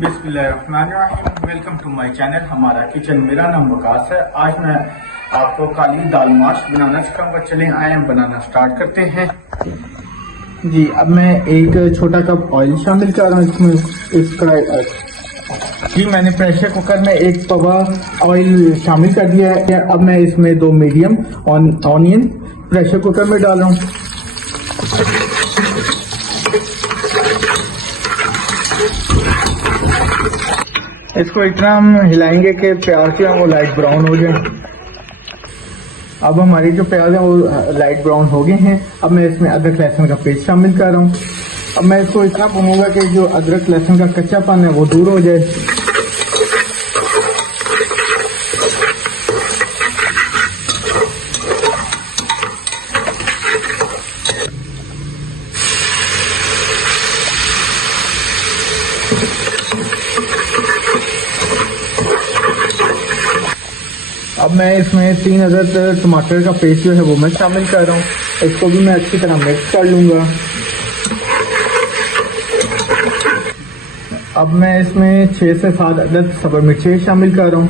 बिस्मिल्लाहिर्रहमानिर्रहीम। Welcome to my channel हमारा kitchen. मेरा नाम वकास है। आज मैं आपको काली दाल माश बनाना सिखाऊंगा। चलें आए हम बनाना स्टार्ट करते हैं। जी अब मैं एक छोटा कप ऑयल शामिल कर रहा हूँ इसमें। जी मैंने प्रेशर कुकर में एक तवा ऑयल शामिल कर दिया है। अब मैं इसमें 2 मीडियम ऑनियन प्रेशर कुकर में डाल रहा हूँ। इसको इतना हम हिलाएंगे कि प्याज जो है वो लाइट ब्राउन हो जाए। अब हमारी जो प्याज है वो लाइट ब्राउन हो गए हैं। अब मैं इसमें अदरक लहसुन का पेस्ट शामिल कर रहा हूँ। अब मैं इसको इतना भूनूंगा कि जो अदरक लहसुन का कच्चापन है वो दूर हो जाए। अब मैं इसमें 3 अदद टमाटर का पेस्ट जो है वो मैं शामिल कर रहा हूँ। इसको भी मैं अच्छी तरह मिक्स कर लूँगा। अब मैं इसमें 6 से 7 अदद सब्ज़ मिर्चें शामिल कर रहा हूँ।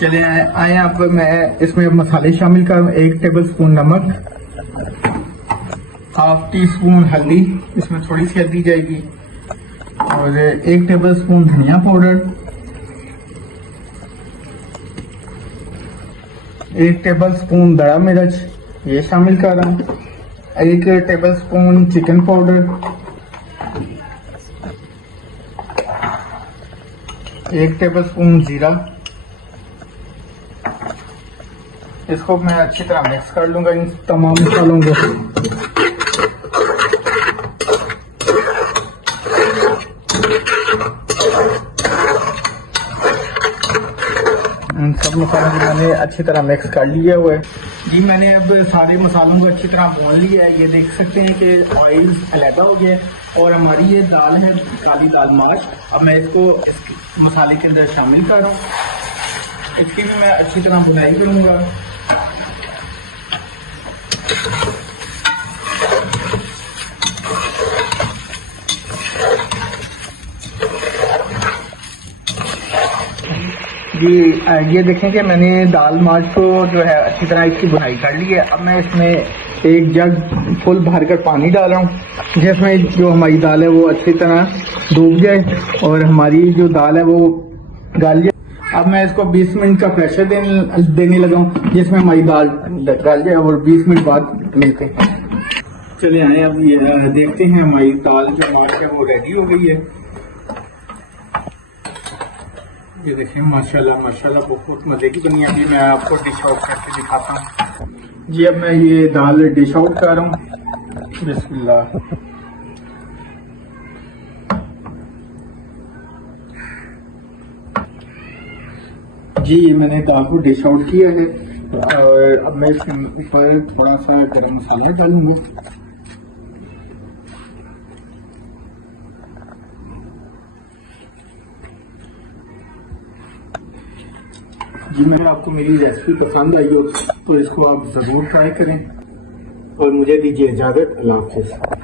चले आए अब मैं इसमें मसाले शामिल कर रहा हूँ। 1 टेबल स्पून नमक, हाफ टी स्पून हल्दी, इसमें थोड़ी सी हल्दी जाएगी, और 1 टेबल स्पून धनिया पाउडर, 1 टेबल स्पून दड़ा मिर्च ये शामिल कर रहा हूँ, 1 table spoon chicken powder, 1 table spoon जीरा। इसको मैं अच्छी तरह मिक्स कर लूंगा इन तमाम मसालों को। इन सब मसालों को मैंने अच्छी तरह मिक्स कर लिया हुआ है। जी मैंने अब सारे मसालों को अच्छी तरह भून लिया है। ये देख सकते हैं कि ऑयल अलहदा हो गया है और हमारी ये दाल है काली दाल माश। अब मैं इसको इस मसाले के अंदर शामिल कर रहा हूँ। इसकी भी मैं अच्छी तरह बुनाई करूँगा। ये देखें कि मैंने दाल माश को जो है अच्छी तरह इसकी बुनाई कर ली है। अब मैं इसमें 1 जग फुल भरकर पानी डाल रहा हूँ, जिसमें जो हमारी दाल है वो अच्छी तरह डूब जाए और हमारी जो दाल है वो गल जाए। अब मैं इसको 20 मिनट का प्रेशर देने लगा हूँ, जिसमें हमारी दाल गल जाए और 20 मिनट बाद मिलते हैं। चले आए अब ये देखते हैं हमारी दाल जो माश है वो रेडी हो गई है। ये देखिए माशाल्लाह माशाल्लाह बहुत मजे की बनी है। अभी मैं आपको डिश आउट करके दिखाता हूँ। जी अब मैं ये दाल डिश आउट कर रहा हूँ। बिस्मिल्लाह। जी मैंने दाल को डिश आउट किया है और अब मैं इसके ऊपर थोड़ा सा गरम मसाला डालूंगा। जी मैं आपको मेरी रेसिपी पसंद आई हो तो इसको आप ज़रूर ट्राई करें और मुझे दीजिए इजाज़त। अल्लाह हाफ़िज़।